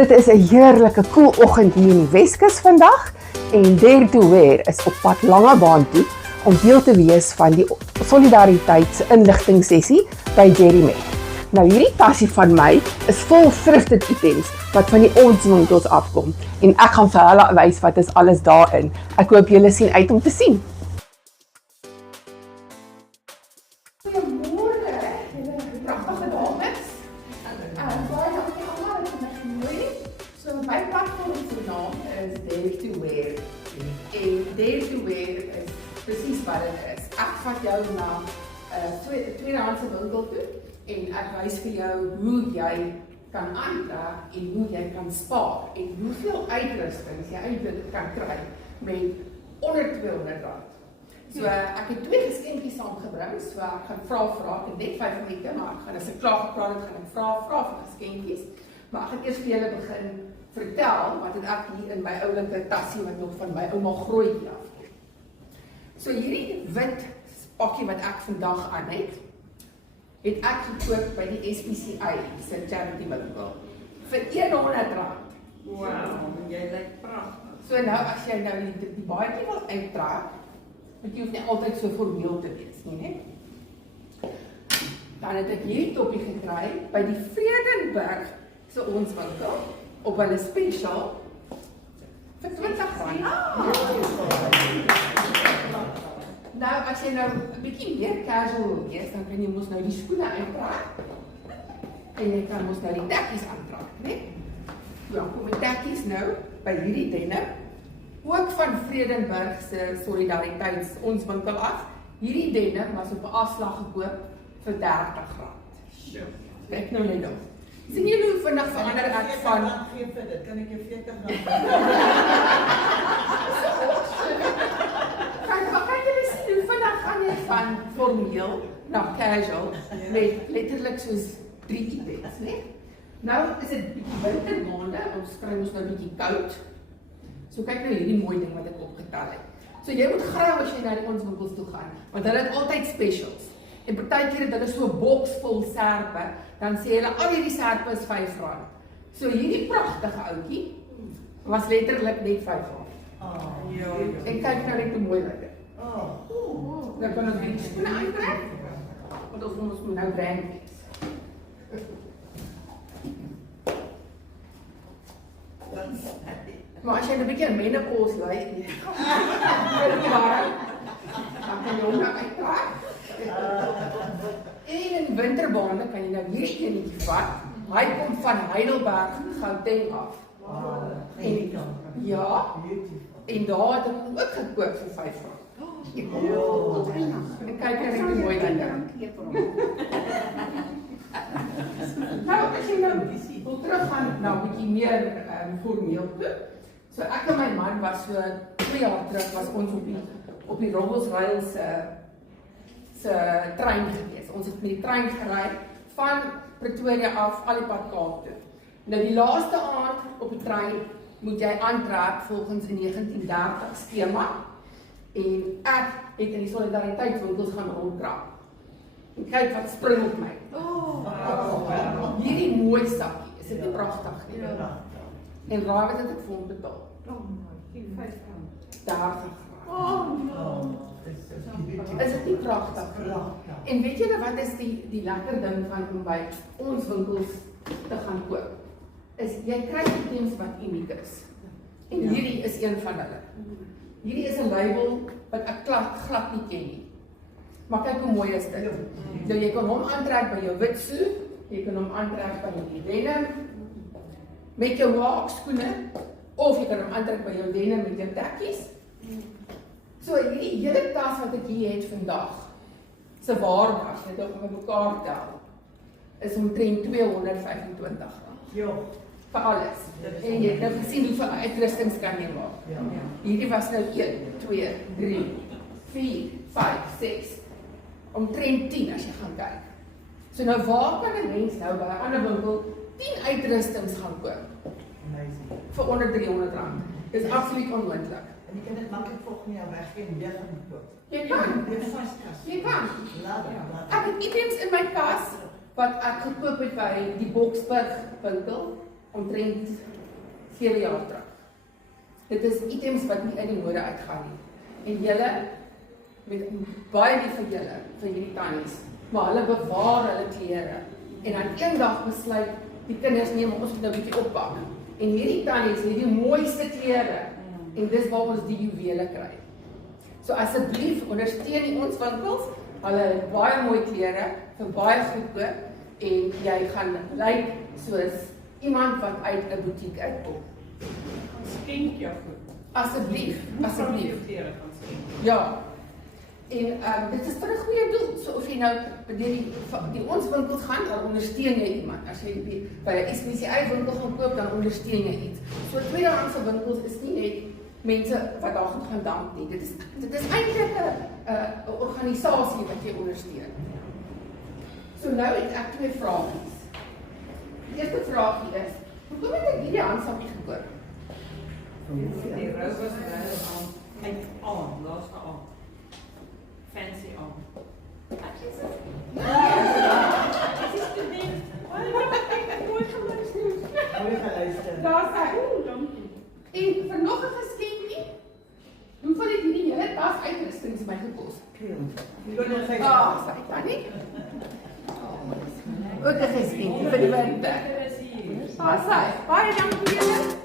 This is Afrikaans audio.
Dit is 'n heerlike koel oggend hier in die Weskus vandag en Dare to Wear is op pad Langebaan toe om deel te wees van die Solidariteits inligtingsessie by Jerry Met. Nou hierdie tasie van my is vol thrifted items wat van die ons winkels afkom en ek gaan vir hulle wys wat is alles daarin. Ek hoop julle sien uit om te sien. Goeiemôre, julle pragtige dames. Baie dankie almal dat julle genooi het. So my platform se naam is Dare to Wear. En Dare to Wear is presies wat dit is. Ek vat jou na 'n tweedehandse winkel toe en ek wys vir jou hoe jy kan aantrek en hoe jy kan spaar en hoeveel uitrustings jy eintlik kan kry met onder R200. So ek het 2 geskenkies saamgebring, so ek gaan vra, ek het net 5 minute, maar ek gaan as ek klaar gepraat het, gaan ek vra vir geskenkies. Maar ek gaan eers vir julle begin vertel wat het ek hier in my oulike tassie wat nog van my ouma Grootjie afkom. So hierdie wit pakkie wat ek vandag aan het ek gekoop by die SPCA se charity winkel vir R100. Wow, jy lyk pragtig. So nou as jy nou die baadjie wil uittrek, want jy hoef nie altyd so formeel te wees nie, né? Dan het ek hierdie toppie gekry by die Vredenburg se ons winkel op hulle special vir R20. Nou as jy nou 'n bietjie meer casual wil wees, dan kan jy mos nou die skoene uittrek en jy kan mos nou die tekkies aantrek, né? Ja, kom die tekkies nou by hierdie denim, ook van Vredenburg se Solidariteits ons winkel af. Hierdie denim was op 'n afslag gekoop vir R30. Kyk nou net dan. Sien julle hoe vinnig verander ek van gee vir dit, kan ek jou R40 Kan julle sien hoe vinnig gaan jy van formeel na casual met letterlik soos 3 items, né? Nou is dit bietjie wintermaande, ons kry ons nou bietjie koud. So kyk nou hierdie mooi ding wat ek opgetel het. So jy moet grou as jy na die ons winkels toe gaan, want hulle het altyd specials. En partykeer het hulle so 'n boks vol serpe, dan sê hulle al hierdie serpe is R5. So hierdie pragtige ouetjie was letterlik net R5. En kyk nou net hoe mooi dit is. Nou kan ons die skoene aantrek, want ons moet nou brand wees. Maar as jy 'n bietjie menopause lyk, dan kan jy hom nou uittrek. En in winterbaande kan jy nou hierdie enetjie vat. Hy kom van Heidelberg, Gauteng af. En daar het ek hom ook gekoop vir R5. En kyk net hoe mooi dit is. Nou, as jy nou wil teruggaan na 'n bietjie meer formeel toe. So ek en my man was so 2 jaar terug was ons op die Rommelsrail se trein gewees. Ons het met die trein gery van Pretoria af al die pad Kaap toe. Nou die laaste aand op die trein moet jy aantrek volgens 'n 1930 skema en ek het in die Solidariteitswinkels gaan rondkrap. En kyk wat spring op my. Hierdie mooi sakkie, is dit nie pragtig nie? En raai wat het ek vir hom betaal? R30. Is dit nie pragtig? En weet julle wat is die lekker ding van om by ons winkels te gaan koop? Is jy kry items wat uniek is. En hierdie is een van hulle. Hierdie is 'n label wat ek glad nie ken nie. Maar kyk hoe mooi is dit. Nou jy kan hom aantrek by jou wit suit, jy kan hom aantrek by jou denim met jou haakskoene of jy kan hom aantrek by jou denim met jou tekkies. So hierdie hele tas wat ek hier het vandag, se waarde as jy dit op mekaar tel, is omtrent R225. Vir alles. En jy het nou gesien hoeveel uitrustings kan jy maak. Hierdie was nou 1, 2, 3, 4, 5, 6, omtrent 10 as jy gaan kyk. So nou waar kan 'n mens nou by 'n ander winkel 10 uitrustings gaan koop? Vir onder R300. Dis absoluut onmoontlik. En jy kan dit maklik volgende jaar weggee en weer gaan koop. Jy kan. Jy kan. Ek het items in my kas wat ek gekoop het by die Boksburg winkel omtrent 7 jaar terug. Dit is items wat nie in die mode uitgaan nie. En julle, met baie lief vir julle, vir hierdie tannies, maar hulle bewaar hulle klere. En dan eendag besluit die kinders neem ons moet nou 'n bietjie oppak. En hierdie tannies het die mooiste klere. En dis waar ons die juwele kry. So asseblief ondersteun nie ons winkels. Hulle het baie mooi klere vir baie goedkoop en jy gaan lyk soos iemand wat uit 'n butiek uitkom. Skenk jou goed. Asseblief. Jou klere kan skenk. Ja. En dit is vir 'n goeie doel. So of jy nou by die ons winkels gaan, dan ondersteun jy iemand. As jy by 'n SPCA winkel gaan koop, dan ondersteun jy iets. So tweedehandse winkels is nie net mense wat daar gaan dank nie. Dit is eintlik 'n organisasie wat jy ondersteun. So nou het ek 2 vragies. Die eerste vraagie is, hoekom het ek hierdie handsakkie gekoop? Die rou was wel aan, laaste aan. Fancy aan. Mooi geluister. Daar's hy. Dankie. En vir nog 'n geskenkie. Hoeveel het hierdie hele tas uitrustings my gekos? Sy tannie. Ook 'n geskenkie vir die winter. Daar's hy. Baie dankie julle.